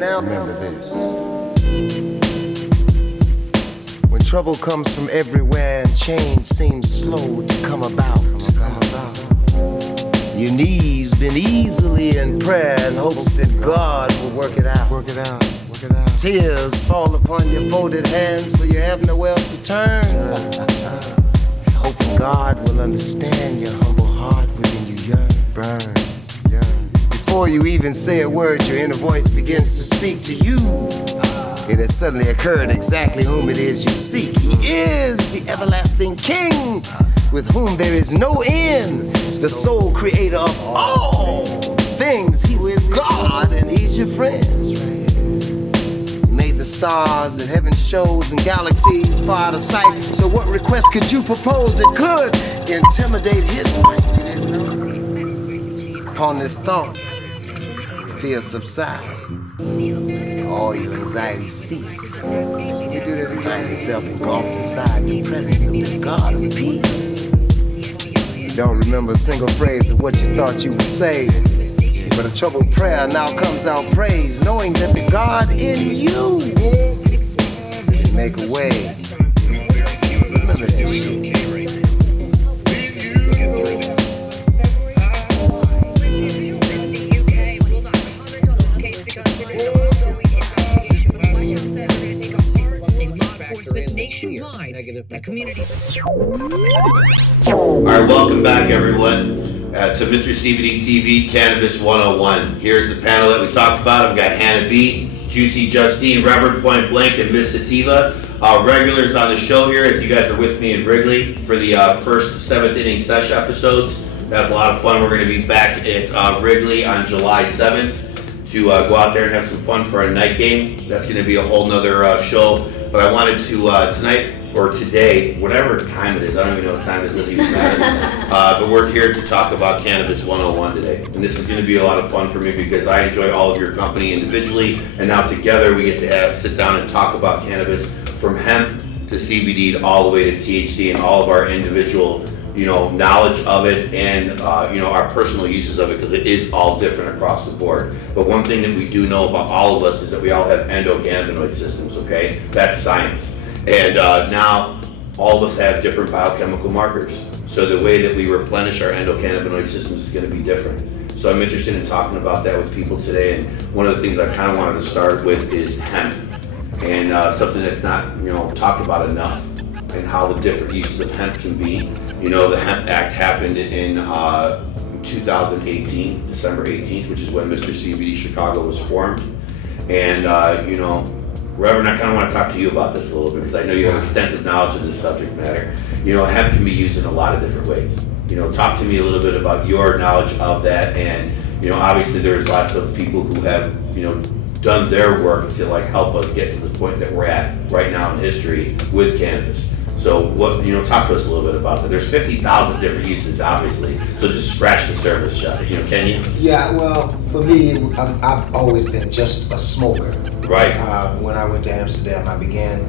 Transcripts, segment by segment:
now remember this. When trouble comes from everywhere and change seems slow to come about, your knees bend easily in prayer in hopes that God will work it out. Tears fall upon your folded hands, for you have nowhere else to turn. Hoping God will understand your humble heart within you burns. Before you even say a word, your inner voice begins to speak to you. It has suddenly occurred exactly whom it is you seek. He is the everlasting King, with whom there is no end. The sole creator of all things. He's God and he's your friend. He made the stars that heaven shows and galaxies far out of sight. So what request could you propose that could intimidate his might? Upon this thought, fear subside. All your anxiety cease. You do that to find yourself engulfed inside the presence of the God of peace. You don't remember a single phrase of what you thought you would say, but a troubled prayer now comes out praise, knowing that the God in you can make a way. Remember that shit. Alright, welcome back everyone to Mr. CBD TV Cannabis 101. Here's the panel that we talked about. I've got Hannah B, Juicy Justine, Reverend Point Blank, and Miss Sativa. Regulars on the show here, as you guys are with me in Wrigley for the first 7th inning sesh episodes. That was a lot of fun. We're going to be back at Wrigley on July 7th to go out there and have some fun for a night game. That's going to be a whole nother show. But I wanted to, tonight, or today, whatever time it is, I don't even know what time it is, doesn't even matter. But we're here to talk about Cannabis 101 today. And this is going to be a lot of fun for me because I enjoy all of your company individually, and now together we get to sit down and talk about cannabis from hemp to CBD all the way to THC and all of our individual, knowledge of it and, our personal uses of it, because it is all different across the board. But one thing that we do know about all of us is that we all have endocannabinoid systems, okay? That's science. And now all of us have different biochemical markers. So the way that we replenish our endocannabinoid systems is going to be different. So I'm interested in talking about that with people today. And one of the things I kind of wanted to start with is hemp. And something that's not, talked about enough, and how the different uses of hemp can be. The Hemp Act happened in 2018, December 18th, which is when Mr. CBD Chicago was formed. And, Reverend, I kind of want to talk to you about this a little bit because I know you have extensive knowledge of this subject matter. Hemp can be used in a lot of different ways. Talk to me a little bit about your knowledge of that. And, obviously there's lots of people who have, done their work to help us get to the point that we're at right now in history with cannabis. So what, talk to us a little bit about that. There's 50,000 different uses, obviously. So just scratch the surface, can you? Yeah, well, for me, I've always been just a smoker. Right. When I went to Amsterdam, I began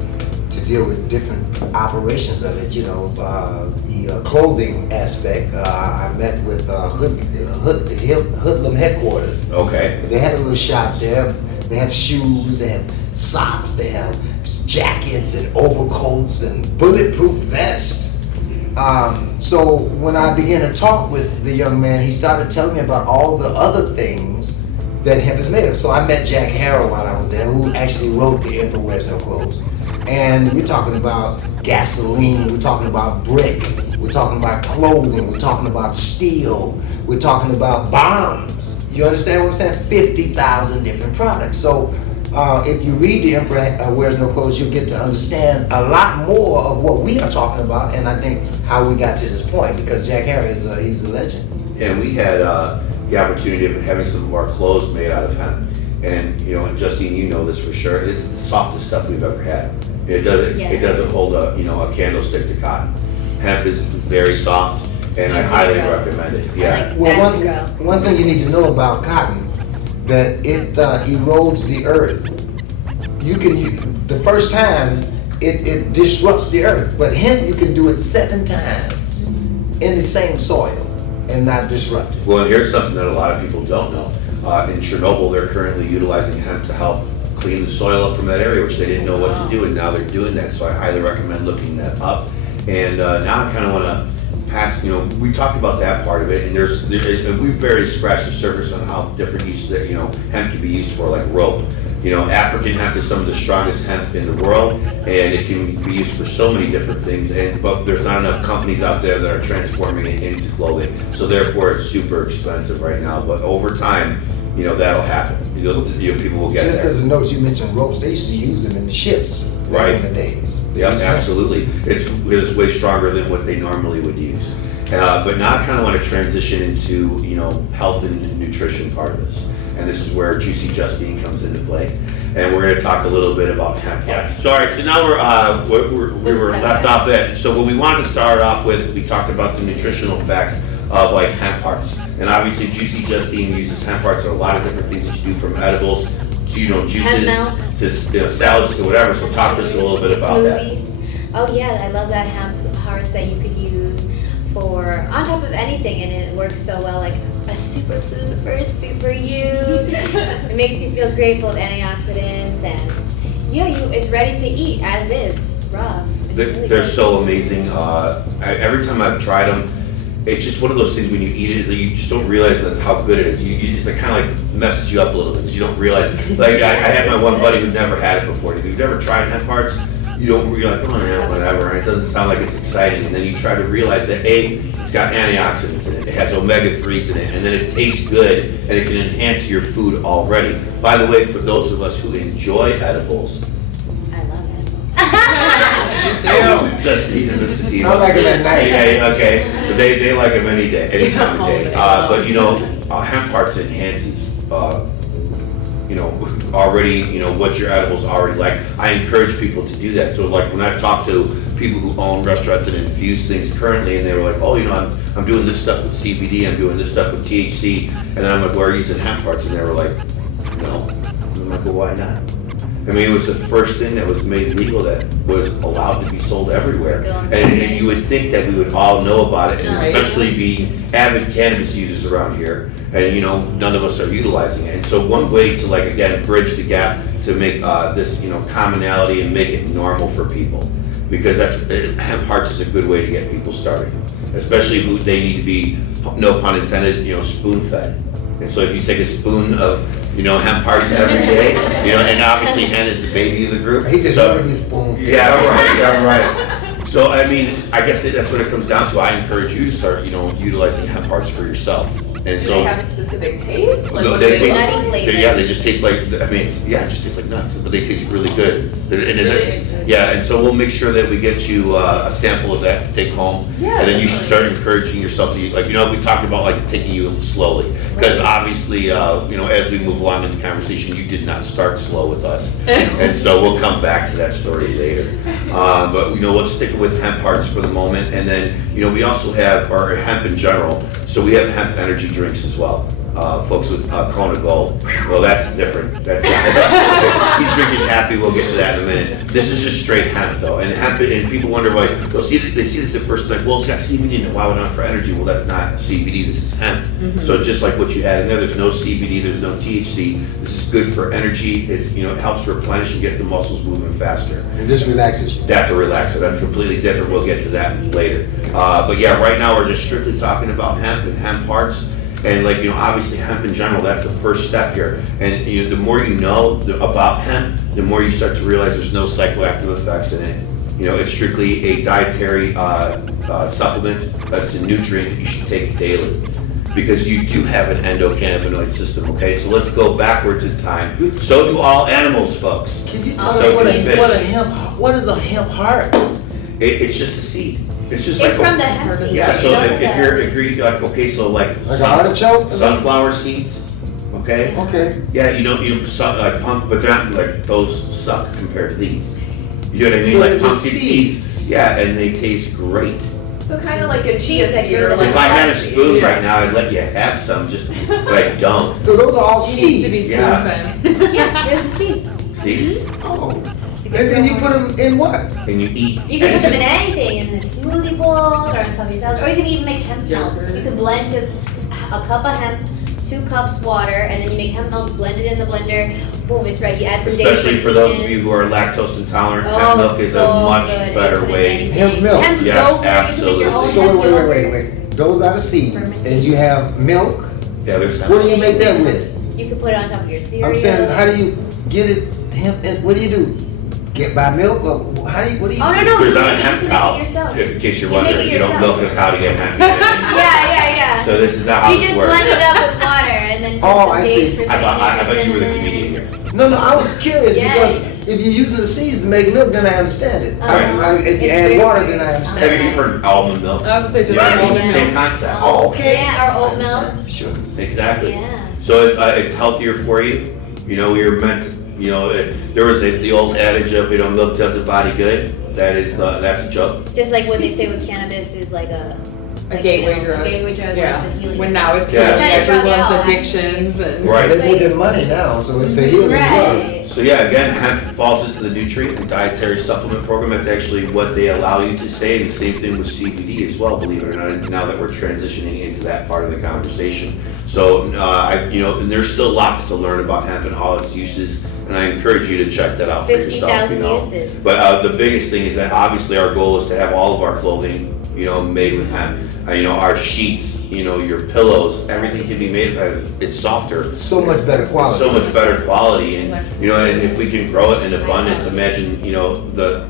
to deal with different operations of it, the clothing aspect. I met with Hoodlum headquarters. Okay. They had a little shop there. They have shoes, they have socks, they have jackets and overcoats and bulletproof vests. So when I began to talk with the young man, he started telling me about all the other things that hemp is made of. So I met Jack Harrow while I was there, who actually wrote The Emperor Wears No Clothes. And we're talking about gasoline, we're talking about brick, we're talking about clothing, we're talking about steel, we're talking about bombs. You understand what I'm saying? 50,000 different products. So if you read The Emperor Wears No Clothes, you'll get to understand a lot more of what we are talking about, and I think how we got to this point, because Jack Harrow he's a legend. And we had the opportunity of having some of our clothes made out of hemp. And Justine, you know this for sure. It's the softest stuff we've ever had. It doesn't hold a candlestick to cotton. Hemp is very soft, and I highly recommend it. Yeah. One thing you need to know about cotton, that it erodes the earth. The first time it disrupts the earth, but hemp you can do it 7 times in the same soil and not disrupt it. Well, and here's something that a lot of people don't know. In Chernobyl, they're currently utilizing hemp to help clean the soil up from that area, which they didn't know what to do, and now they're doing that. So I highly recommend looking that up. And now I kind of want to pass, we talked about that part of it, and we've barely scratched the surface on how different uses that, hemp can be used for, like rope. African hemp is some of the strongest hemp in the world, and it can be used for so many different things, but there's not enough companies out there that are transforming it into clothing. So therefore it's super expensive right now, but over time, that'll happen. People will get Just there. as a note, you mentioned ropes. They used to use them in ships back in the days. Yeah, absolutely. It's way stronger than what they normally would use. But now I kind of want to transition into, health and nutrition part of this. And this is where Juicy Justine comes into play. And we're going to talk a little bit about hemp. Yeah. Sorry, so now we were left off that. So what we wanted to start off with, we talked about the nutritional facts of like hemp hearts. And obviously Juicy Justine uses hemp hearts for a lot of different things that you do, from edibles to, juices to salads to whatever. So talk to us a little bit about smoothies. that. Oh yeah, I love that hemp hearts that you could use for on top of anything, and it works so well, like a superfood for a super you. It makes you feel great, full of antioxidants, and it's ready to eat as is, raw. They're so amazing. Every time I've tried them, it's just one of those things when you eat it that you just don't realize how good it is. It's like kind of like messes you up a little bit because you don't realize. Like I had my one buddy who never had it before. If you've never tried hemp hearts, you're like, oh yeah, whatever. And it doesn't sound like it's exciting. And then you try to realize that it's got antioxidants in it. It has omega-3s in it, and then it tastes good, and it can enhance your food already. By the way, for those of us who enjoy edibles, I love it. just eating the sativa. I like them at night. Yeah, okay. But they like them any day, any time of day. But hemp hearts enhances, already, what your edibles already like. I encourage people to do that. So like when I've talked to people who own restaurants and infuse things currently, and they were like, oh, I'm doing this stuff with CBD, I'm doing this stuff with THC, and then I'm like, well, are you using hemp hearts? And they were like, no. And I'm like, well, why not? I mean, it was the first thing that was made legal that was allowed to be sold everywhere. And you would think that we would all know about it, and especially being avid cannabis users around here, and none of us are utilizing it. And so one way to, like, again, bridge the gap to make this, commonality and make it normal for people, because hemp hearts is a good way to get people started, especially who they need to be, no pun intended, spoon fed. And so if you take a spoon of hemp hearts every day, and obviously Hen is the baby of the group. He just wanted his spoon. Yeah, right. So I mean, I guess that's what it comes down to. I encourage you to start, utilizing hemp hearts for yourself. And Do so they have a specific taste? Like, no, they taste. Nutty flavor. They just taste like. I mean, it just tastes like nuts, but they taste really good. Really? Yeah, and so we'll make sure that we get you a sample of that to take home, Yeah, and then you should definitely. start encouraging yourself to eat. Like, we talked about like taking you slowly, because obviously, as we move along in the conversation, you did not start slow with us, and so we'll come back to that story later. But let's stick with hemp hearts for the moment, and then we also have our hemp in general. So we have hemp energy drinks as well. Folks with Kona Gold. Well, that's different. He's drinking happy. We'll get to that in a minute. This is just straight hemp, though. And hemp, and people wonder why. They see this at first, like, well, it's got CBD in it. Why would it not for energy? Well, that's not CBD. This is hemp. So just like what you had in there's no CBD. There's no THC. This is good for energy. It's it helps replenish and get the muscles moving faster. And this relaxes you. That's a relaxer. That's completely different. We'll get to that later. But yeah, right now we're just strictly talking about hemp and hemp hearts. And obviously hemp in general, that's the first step here. And the more you know about hemp, the more you start to realize there's no psychoactive effects in it. It's strictly a dietary supplement. It's a nutrient that you should take daily, because you do have an endocannabinoid system, okay? So let's go backwards in time. So do all animals, folks. Can you tell So us can fish. what is a hemp heart? It's just a seed. It's just It's like from the hemp seed. yeah. So if it's you're like, okay, so like Like an artichoke? sunflower seeds, okay? Okay. Yeah, like pump, but they're not like those suck compared to these. You know what I mean? So Like they're just pumpkin seeds. seeds. Yeah, and they taste great. So kind of like a chia Seeds that seed or grow like If I had a flaxseed. spoon right now, I'd let you have some, but I don't. So those are all He needs to be seeds. Yeah. spoon fed. Yeah, there's the seeds. See, Oh. And then you put them in what? and you eat. You can And put it's them in just- anything, in the smoothie bowls or in somebody's salad, or you can even make hemp milk. Yogurt. You can blend just a cup of hemp 2 cups water, and then you make hemp milk, blend it in the blender, boom, it's ready. You add some dates Especially for those of you who are lactose intolerant, hemp milk is a much better way. Hemp milk. Hemp Yes, yogurt, absolutely. you can make your own So hemp wait. yogurt. Those are the seeds, and you have milk. Yeah, there's What do you make that with? You can put it on top of your cereal. I'm saying, how do you get it hemp? And what do you do? Get buy milk, or how do you? What do you? Oh, no, There's you not a can hemp make cow. it yourself. In case you're You make wondering, it you don't yourself. milk a cow to get hemp. Yeah. So this is not how You this just works. blend it up with water and then put Oh, some I dates see. for I thought sweetness, you were the cinnamon. comedian here. No, I was curious Yeah. because if you're using the seeds to make milk, then I understand it. If you It's add very water, weird. then I Have understand. you heard almond milk? I was gonna say just Yeah, I mean, almond same milk. concept. Oh, okay. Yeah, or oat I milk. understand. Sure. Exactly. Yeah. So it's healthier for you. You know, we were meant. You know, there was the old adage of milk does the body good. That's a joke. Just like what they say with cannabis is like a Gateway you know, drug. A gateway drug. Yeah. Or it's a healing When now it's Yeah. healing It's trying to drug everyone's it out, addictions and Right. They put their money now, so it's a healing drug. Right. So yeah, again, hemp falls into the nutrient and dietary supplement program. That's actually what they allow you to say. And the same thing with CBD as well, believe it or not, now that we're transitioning into that part of the conversation. So, and there's still lots to learn about hemp and all its uses. And I encourage you to check that out for yourself. 50,000 uses. But the biggest thing is that obviously our goal is to have all of our clothing, made with hemp. Our sheets, your pillows, everything can be made of hemp. It's softer. So much better quality. So much better quality, and and if we can grow it in abundance, imagine the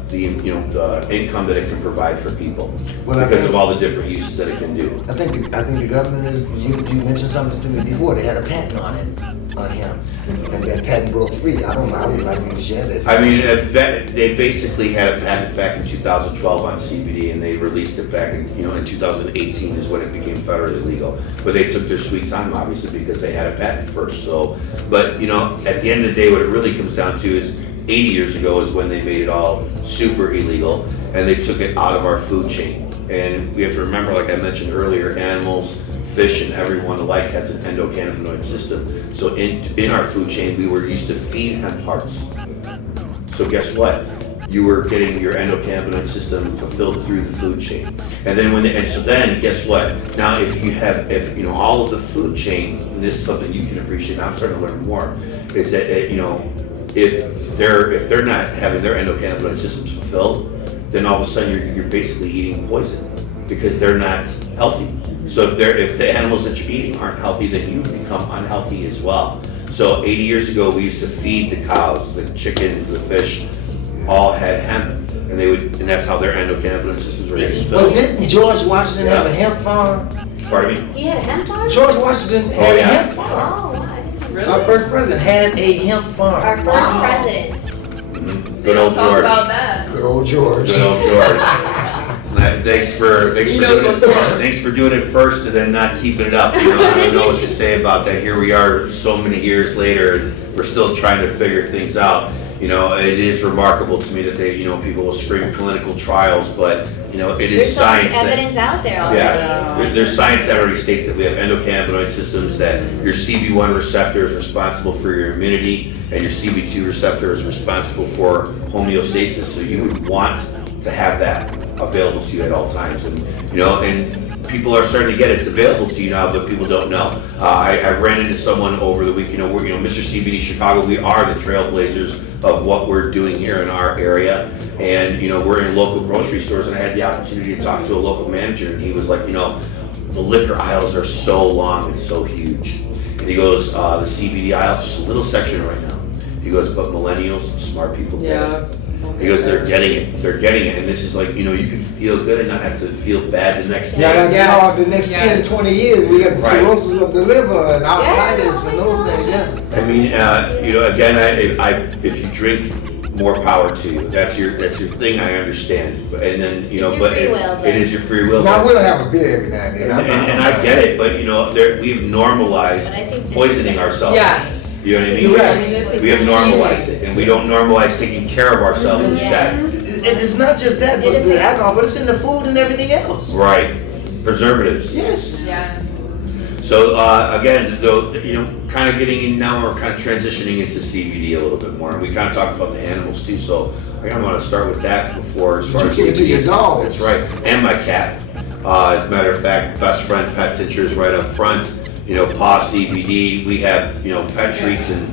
income that it can provide for people Well, I because think- of all the different uses that it can do. I think the government is. You mentioned something to me before. They had a patent on him, and that patent broke free. I don't know. I would like you to share that. I mean, they basically had a patent back in 2012 on CBD, and they released it back in 2018 is when it became federally legal. But they took their sweet time, obviously, because they had a patent first. So, but at the end of the day, what it really comes down to is 80 years ago is when they made it all super illegal, and they took it out of our food chain. And we have to remember, like I mentioned earlier, animals, fish, and everyone alike has an endocannabinoid system. So in our food chain, we were used to feed hemp hearts. So guess what? You were getting your endocannabinoid system fulfilled through the food chain. And then guess what? Now if all of the food chain, and this is something you can appreciate, and I'm starting to learn more, is that if they're not having their endocannabinoid systems fulfilled, then all of a sudden you're basically eating poison because they're not healthy. So if the animals that you're eating aren't healthy, then you become unhealthy as well. So 80 years ago, we used to feed the cows, the chickens, the fish, all had hemp, and that's how their endocannabinoid systems were getting Well, filled. didn't George Washington have a hemp farm? Pardon me? He had a hemp farm? George Washington had a yeah. hemp Oh, farm. wow, I didn't know. Really? Our first president had a hemp farm. Our first Wow. president. Mhm. They Good old don't talk George. about that. Good old George. Good old George. Thanks for He knows doing what's it. what. Thanks for doing it first and then not keeping it up. I don't know what to say about that. Here we are, so many years later, and we're still trying to figure things out. It is remarkable to me that people will scream clinical trials, but it There's is so much science. that- evidence out there already. Yes, there's science that already states that we have endocannabinoid systems, that your CB1 receptor is responsible for your immunity, and your CB2 receptor is responsible for homeostasis. So you would want to have that available to you at all times, and people are starting to get it. It's available to you now, but people don't know. I ran into someone over the week. We're Mr. CBD Chicago. We are the trailblazers of what we're doing here in our area. And, we're in local grocery stores, and I had the opportunity to talk to a local manager, and he was like, the liquor aisles are so long and so huge. And he goes, the CBD aisle's just a little section right now. He goes, but millennials, smart people get it. Yeah. He goes, they're getting it. And this is like, you can feel good and not have to feel bad the next Now, day. Yes. the next Yes. 10, 20 years, we got the Right. cirrhosis of the liver and arthritis Yeah, and oh those my things, yeah. I mean, again, if you drink, more power to you. That's your thing. I understand. And then, It's your free will, but- it is your free will. Now, but- we'll have a beer every now and then. and I get it, but we've normalized But I think this poisoning is- ourselves. Yes. You know what I mean? You're right. This is We have normalized it, and we don't normalize taking care of ourselves instead. And it's not just that, but the alcohol, but it's in the food and everything else. Right. Preservatives. Yes. Yes. So again, though, kind of getting in now, we're kind of transitioning into CBD a little bit more, and we kind of talked about the animals too. So I kind of want to start with that before, as far You as give it to your CBD. dogs. That's right, and my cat. As a matter of fact, best friend pet tincture is right up front. paw CBD. We have, pet treats and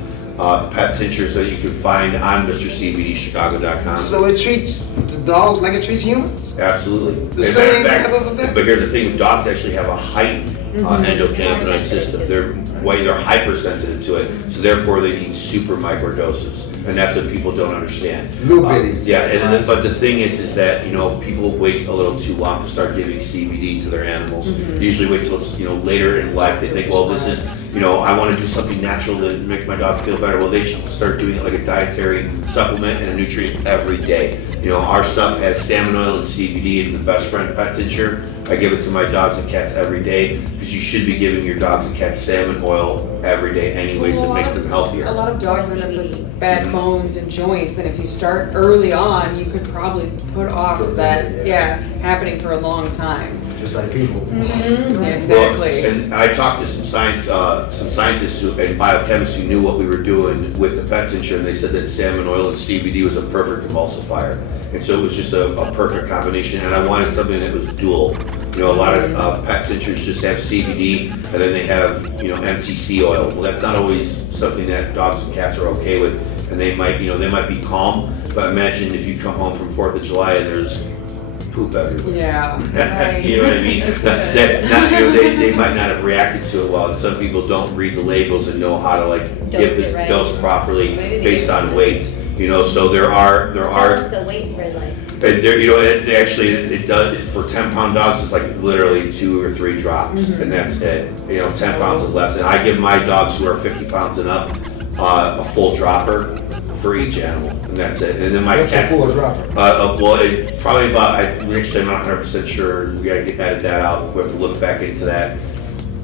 pet tinctures that you can find on MrCBDChicago.com. So it treats the dogs like it treats humans? Absolutely. The As a same matter of type of effect? But here's the thing, dogs actually have a heightened endocannabinoid More system. sensitive. They're hypersensitive to it, so therefore they need super micro doses, and that's what people don't understand. Little bitties. Yeah, but the thing is that people wait a little too long to start giving CBD to their animals. They usually wait till it's later in life. They think, well, this is I want to do something natural to make my dog feel better. Well, they should start doing it like a dietary supplement and a nutrient every day. Our stuff has salmon oil and CBD and the best friend pet tincture. I give it to my dogs and cats every day because you should be giving your dogs and cats salmon oil every day anyways. It makes them healthier. A lot of dogs end up with bad bones and joints, and if you start early on, you could probably put off that happening for a long time. Just like people. Exactly. Well, and I talked to some scientists and biochemists who knew what we were doing with the pet tincture, and they said that salmon oil and CBD was a perfect emulsifier. And so it was just a perfect combination, and I wanted something that was dual. A lot of pet tinctures just have CBD, and then they have, MTC oil. Well, that's not always something that dogs and cats are okay with, and they might be calm, but imagine if you come home from 4th of July and there's poop everywhere. Yeah. Right. You know what I mean? They might not have reacted to it well, and some people don't read the labels and know how to give the it right. dose properly Maybe they based don't. on weight. So there are Tell us the weight for and there, it does for 10-pound dogs. It's like literally 2 or 3 drops, and that's it. 10 pounds or less. And I give my dogs who are 50 pounds and up a full dropper for each animal, and that's it. And then my What's a cat. full dropper? Probably about. Actually, I'm not 100% sure. We gotta edit that out. We have to look back into that.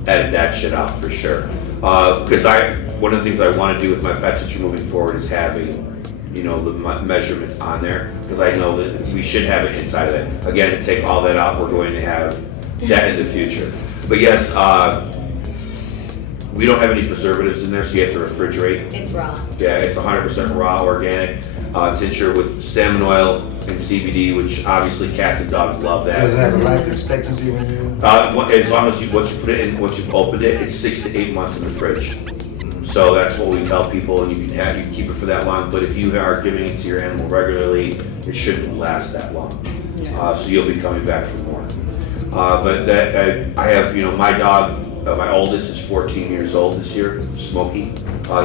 Edit that shit out for sure. Because one of the things I want to do with my pet tincture moving forward is having the measurement on there, because I know that we should have it inside of that. Again, to take all that out, we're going to have that in the future. But yes, we don't have any preservatives in there, so you have to refrigerate. It's raw. Yeah, it's 100% raw, organic tincture with salmon oil and CBD, which obviously cats and dogs love that. Does it have a life expectancy when you? As long as once you put it in, once you've opened it, it's 6 to 8 months in the fridge. So that's what we tell people, and you can keep it for that long. But if you are giving it to your animal regularly, it shouldn't last that long. So you'll be coming back for more. But I have, my dog. My oldest is 14 years old this year, Smokey.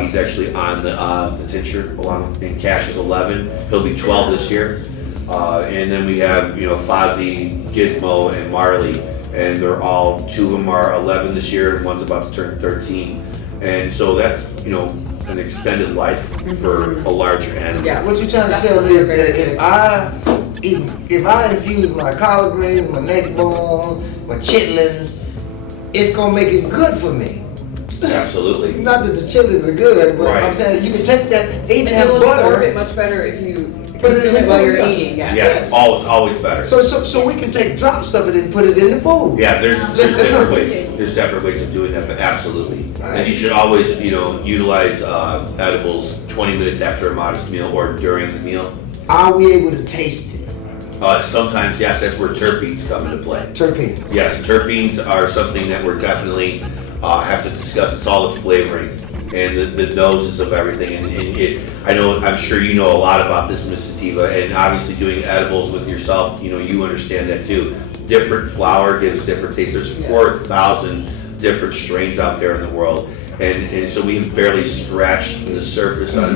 He's actually on the tincture and Cash is 11. He'll be 12 this year. And then we have, Fozzie, Gizmo, and Marley, and they're all 2 of them are 11 this year, and one's about to turn 13. And so that's, an extended life for a larger animal. Yes. What you trying to tell me is that if I infuse my collard greens, my neck bone, my chitlins, it's gonna make it good for me. Absolutely. Not that the chitlins are good, but Right. I'm saying you can take that. They even have You'll absorb butter. it much better if you Put it in consume it the while food, you're yeah. eating. Yeah. Yes, always better. So we can take drops of it and put it in the food. Yeah, there's Just as different simple. ways. There's different ways of doing that, but absolutely. Right. And you should always, utilize edibles 20 minutes after a modest meal or during the meal. Are we able to taste it? Sometimes, yes, that's where terpenes come into play. Terpenes. Yes, terpenes are something that we're definitely have to discuss. It's all the flavoring and the noses of everything. And I'm sure you know a lot about this, Miss Sativa, and obviously doing edibles with yourself, you understand that too. Different flower gives different taste. There's 4,000 different strains out there in the world. And so we have barely scratched the surface on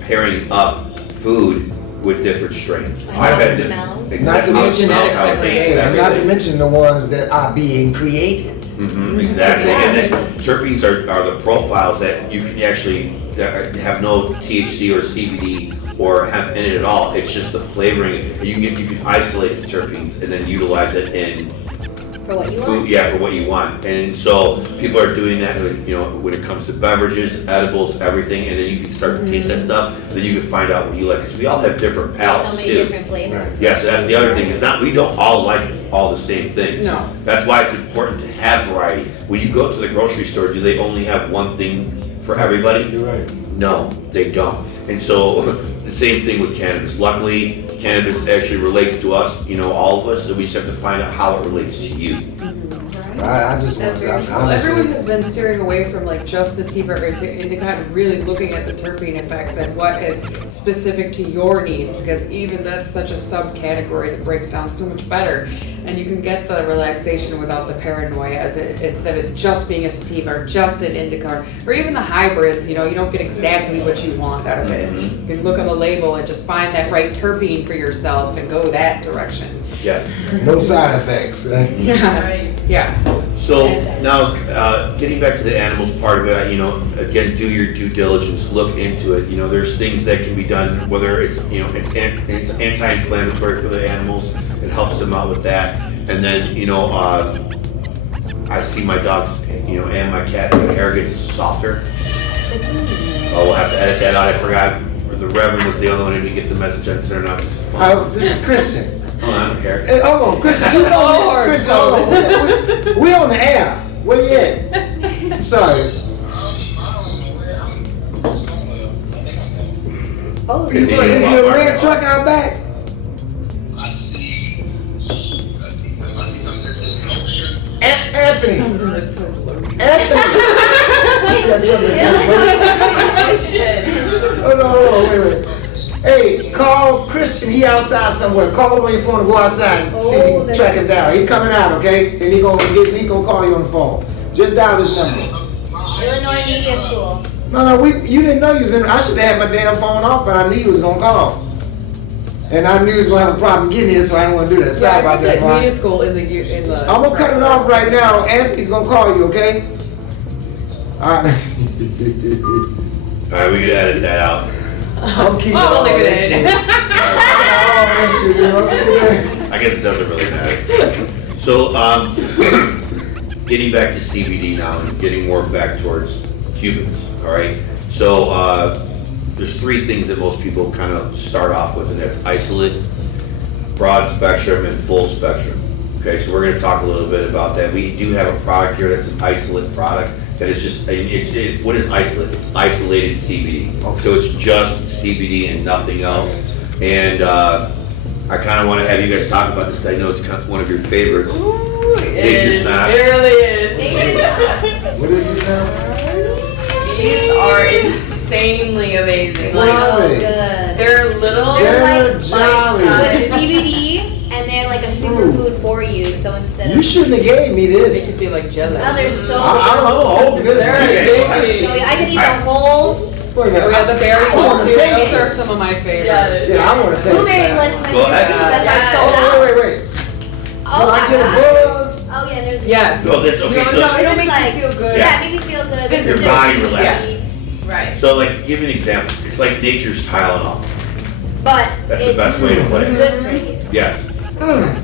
pairing up food with different strains. And how it smells. Not to mention how it tastes, not to everything. mention the ones that are being created. Exactly, and then terpenes are the profiles that you can actually that have no THC or CBD or hemp in it at all. It's just the flavoring. You can isolate the terpenes and then utilize it in For what you food, want. yeah, for what you want. And so people are doing that, when it comes to beverages, edibles, everything, and then you can start to taste that stuff. And then you can find out what you like, because we all have different There's palates so many too. different flavors. Yes, that's the other thing. Is not we don't all like all the same things. No. That's why it's important to have variety. When you go to the grocery store, do they only have one thing for everybody? You're right. No, they don't. And so the same thing with cannabis. Luckily, cannabis actually relates to us, all of us, so we just have to find out how it relates to you. I just want That's to. very cool. Everyone has been steering away from like just sativa or to indica and really looking at the terpene effects and what is specific to your needs, because even that's such a subcategory that breaks down so much better, and you can get the relaxation without the paranoia instead of it just being a sativa or just an indica or even the hybrids. You know, you don't get exactly what you want out of it. You can look on the label and just find that right terpene for yourself and go that direction. Yes. No side effects. Right? Yes. Yeah. So now, getting back to the animals part of it, you know, again, do your due diligence, look into it. You know, there's things that can be done, whether it's, you know, it's anti-inflammatory for the animals. It helps them out with that. And then, you know, I see my dogs, you know, and my cat, the hair gets softer. Oh, we'll have to edit that out. I forgot. The Reverend was the only one who didn't get the message on turn off. This is Christian. Oh, I don't care. Hey, hold on, Christian. You know, Christian, hold on. We on the air. Where you at? I'm sorry. Oh, Is there a red truck out back? I see something that says motion. Anthony. Something that says lotion. Anthony. That's something that says hold on, wait. Hey, call Christian. He outside somewhere. Call him on your phone and go outside and see if you can track him down. He coming out, okay? And he gonna call you on the phone. Just dial his number. Illinois Media School. No, you didn't know you was in. I should have had my damn phone off, but I knew you was gonna call. And I knew he was gonna have a problem getting here, so I didn't want to do that. Sorry about that, Mark. Media school in the. I'm gonna cut it off right now. Anthony's gonna call you, okay? All right. All right, we can edit that out. I'm keeping Oh, all leave it that in. shit. All that shit, dude. I'm keeping that. I guess it doesn't really matter. So, getting back to CBD now and getting more back towards humans, all right? So, there's three things that most people kind of start off with, and that's isolate, broad spectrum, and full spectrum. Okay, so we're going to talk a little bit about that. We do have a product here that's an isolate product that is just, what is isolate? It's isolated CBD. Okay. So it's just CBD and nothing else. And I kind of want to have you guys talk about this. I know it's kind of one of your favorites. Ooh, Nature's Not. It really is. What is it now? These are insanely amazing. What Like, are Oh, they? good. they're little. They're like, jolly. With CBD, and they're like a superfood for you. So instead of You shouldn't have gave me They this. can feel like jello. oh, they're so. I'm gonna open this. They're big. So I could eat a whole Wait a minute. Oh, yeah, the berry I wanna ones too. taste Those are this. some of my favorites. Yeah, I want to taste blueberry that. bliss. My Well, favorite too. That's why it's sold out. Oh, wait. Oh Can I my get a God. buzz? Oh yeah, there's. Yes. No, this, okay, No, so it'll This make is like- you feel good. Yeah, make you feel good. This Your is just body CBD. relaxes. Right. So, like, give me an example. It's like nature's Tylenol. But That's the it's best way to put it. good for you. Yes.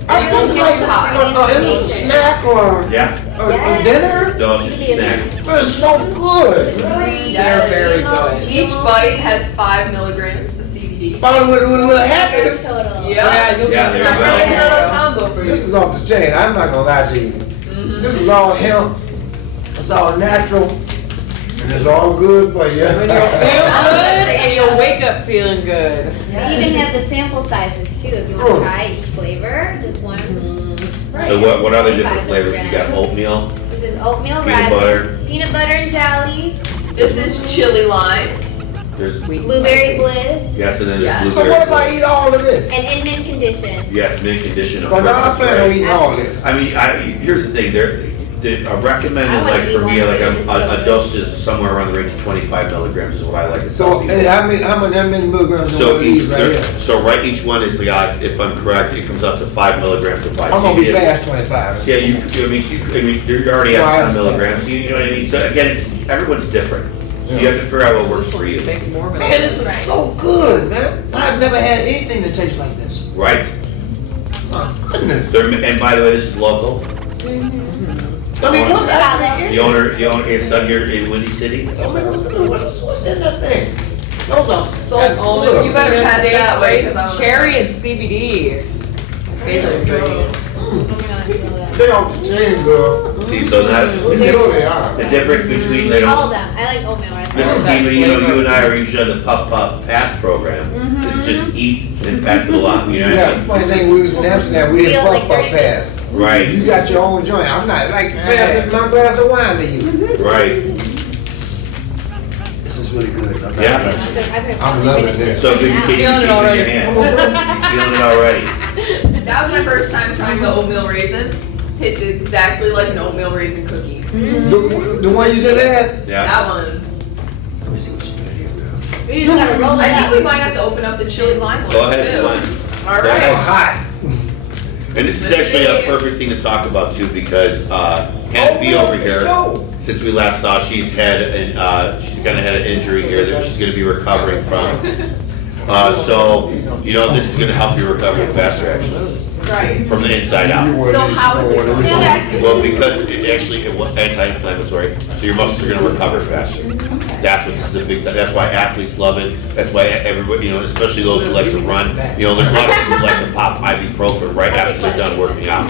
I think like, is this a snack or Yeah. a dinner? No, it's just a snack. But it's so good. They're very good. Each bite has 5 milligrams of CBD. Probably with a little happiness. Total. Yeah, you'll Yeah, get there that. you go. Right, Yeah. another combo for you. This is off the chain. I'm not gonna lie to you. This is all hemp. It's all natural. And it's all good for you. When you'll feel good and you'll wake up feeling good. They even have the sample sizes too. If you want to try each flavor, just one. Right, So what other different 25 flavors? You got milligrams. oatmeal, This is oatmeal Peanut raspberry, peanut butter and jelly, This is chili lime. there's, Sweet, blueberry spicy. bliss, yes, and then Yeah. there's So blueberry. what if I eat all of this? and in mint condition. Yes, mint condition. of But now I course, plan on right. eating all this. I mean, here's the thing. I recommended, I wanna like eat for me, one. like This is so a good. dose is somewhere around the range of 25 milligrams is what I like to tell So people. hey, how many milligrams in one So of these each, right here? so right, each one is like, if I'm correct, it comes up to 5 milligrams of I'm gonna be CBD. past 25. Yeah, you, I mean, you're already No, I at 10 understand. milligrams. You know what I mean? So again, everyone's different. So you have to figure out what works This for one's you. making more of it. Man, this is so good, man. I've never had anything that tastes like this. Right. My goodness. And by the way, this is local. I mean, what's actually in The owner, it's done here in Windy City. I mean, what's in that thing? Those are so Got almond, good. You better peanuts, pass dates, that way, 'cause raisins, I'm- cherry and CBD. Favorite ingredient. They on the chain, girl. See, so that, You know they are. the difference between, you All of know, them. I like oatmeal raspberry. Mr. Tiva, you know, you and I are usually on the Puff Puff Pass program. It's just eat and pass it along, you know what I Yeah, mean? funny thing, we was in Amsterdam, we didn't Feel like puff 30 pass. Right. You got your own joint. I'm not like passing my glass of wine to you. Right. This is really good. Yeah. I'm loving this. So good you keep it in your already. hands. Feeling it already. That was my first time trying the oatmeal raisin. Tasted exactly like an oatmeal raisin cookie. The one you just had? Yeah. That one. Let me see what you got here, girl. You just gotta roll it I think up. we might have to open up the chili lime ones Go ahead, too. Glenn. All So right. hot. And this is actually a perfect thing to talk about too, because Hannah B over here, since we last saw, she's kind of had an injury here that she's gonna be recovering from. So this is gonna help you recover faster, actually, Right. from the inside out. So how is it going to Well, because it was anti-inflammatory, so your muscles are gonna recover faster. That's what this is a big. That's why athletes love it. That's why everybody, especially those who like to run. There's a lot of people who like to pop ibuprofen right after they're done working out.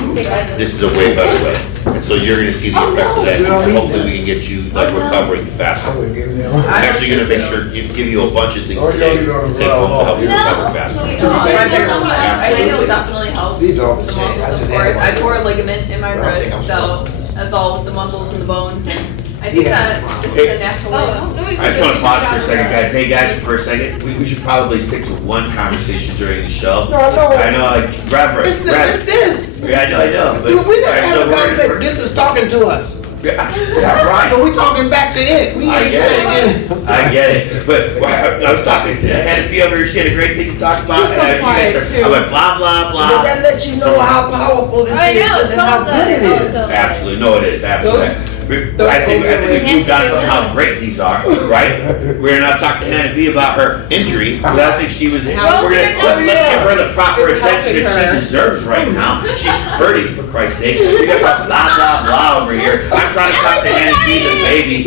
This is a way better way, and so you're gonna see the effects of that. And hopefully, we can get you recovering faster. I'm actually gonna make sure give you a bunch of things today to take home to help you recover faster. I think it'll definitely help. These are off the the chain. I muscles, just of course. had I one. tore a ligament in my wrist, so that's all with the muscles and the bones. And I think that this is a natural way. I just want to pause for a second, guys. Hey, guys, for a second, we should probably stick to one conversation during the show. No. I know, like, Reverend. It's this. Yeah, I know. But, We're not having a we're- conversation. This is talking to us. Yeah, right. So we talking back to it. We I ain't get trying it. to get I get it. But I was talking to Hannah B over here. She had a great thing to talk about. She's so And you guys quiet, started- too. I went blah, blah, But blah. that lets you know how powerful this I is know, and how good it is. Also- Absolutely. No, it is. Absolutely. I think we've moved on from how great these are, right? We're not talking to Hannah B about her injury. So I don't think she was. Let's give her the proper It's attention that helping her. she deserves right now. She's hurting, for Christ's sake. We got some blah blah blah over here. I'm trying to talk to Hannah B, the baby.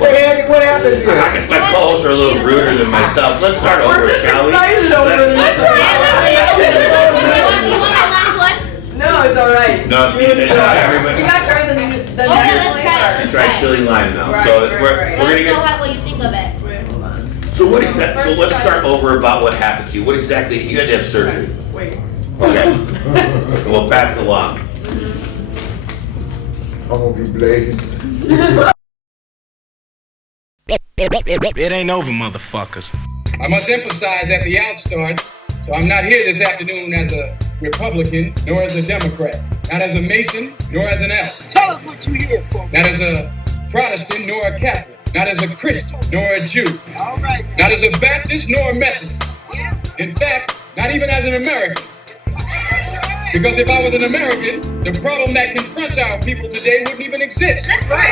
Hey, Andy, what happened I here? guess my co-hosts are a little ruder than myself. Let's start over, shall we? excited over this. You want my last one? No, it's all right. No, see, everybody. We gotta try the Oh yeah, let's try it. Let's try chili lime now. Right, So right, we're right. gonna Let us know get. what you think of it. Wait, hold on. So what exactly? So let's start over about what happened to you. What exactly? You had to have surgery. Wait. Okay. We'll pass it along. I'm gonna be blazed. It ain't over, motherfuckers. I must emphasize at the outstart, so I'm not here this afternoon as a Republican nor as a Democrat, not as a Mason nor as an elf. Tell us what you here for. Not as a Protestant nor a Catholic, not as a Christian nor a Jew. All right. Not as a Baptist nor a Methodist. Yes. In fact, not even as an American. Because if I was an American, the problem that confronts our people today wouldn't even exist. That's right.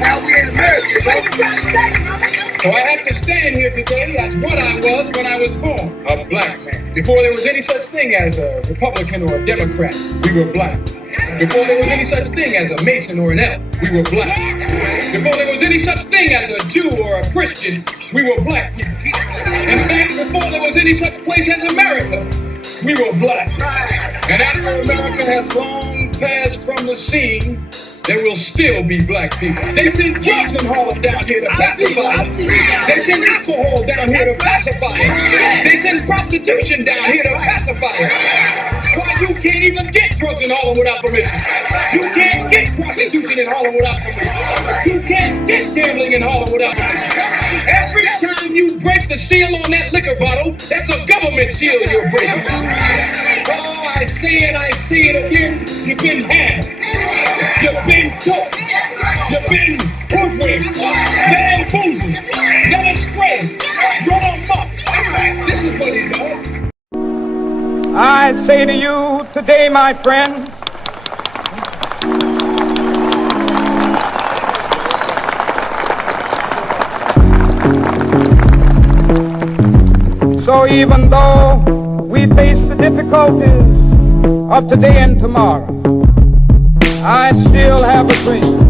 Now we in America, so I have to stand here today as what I was when I was born, a black man. Before there was any such thing as a Republican or a Democrat, we were black. Before there was any such thing as a Mason or an elf, we were black. Before there was any such thing as a Jew or a Christian, we were black people. In fact, before there was any such place as America, we were black. And after America has long passed from the scene, there will still be black people. They send drugs and Harlem down here to pacify us. They send alcohol down here to pacify us. They send prostitution down here to pacify us. Why, you can't even get drugs in Harlem without permission. You can't get prostitution in Harlem without permission. You can't get gambling in Harlem without permission. Every time you break the seal on that liquor bottle, that's a government seal you're breaking. Oh, I say it again, you've been had. You've been taught. You've been hoodwinked, bamboozled, led astray, run amok. This is what he does. I say to you today, my friends, so even though we face the difficulties of today and tomorrow, I still have a dream.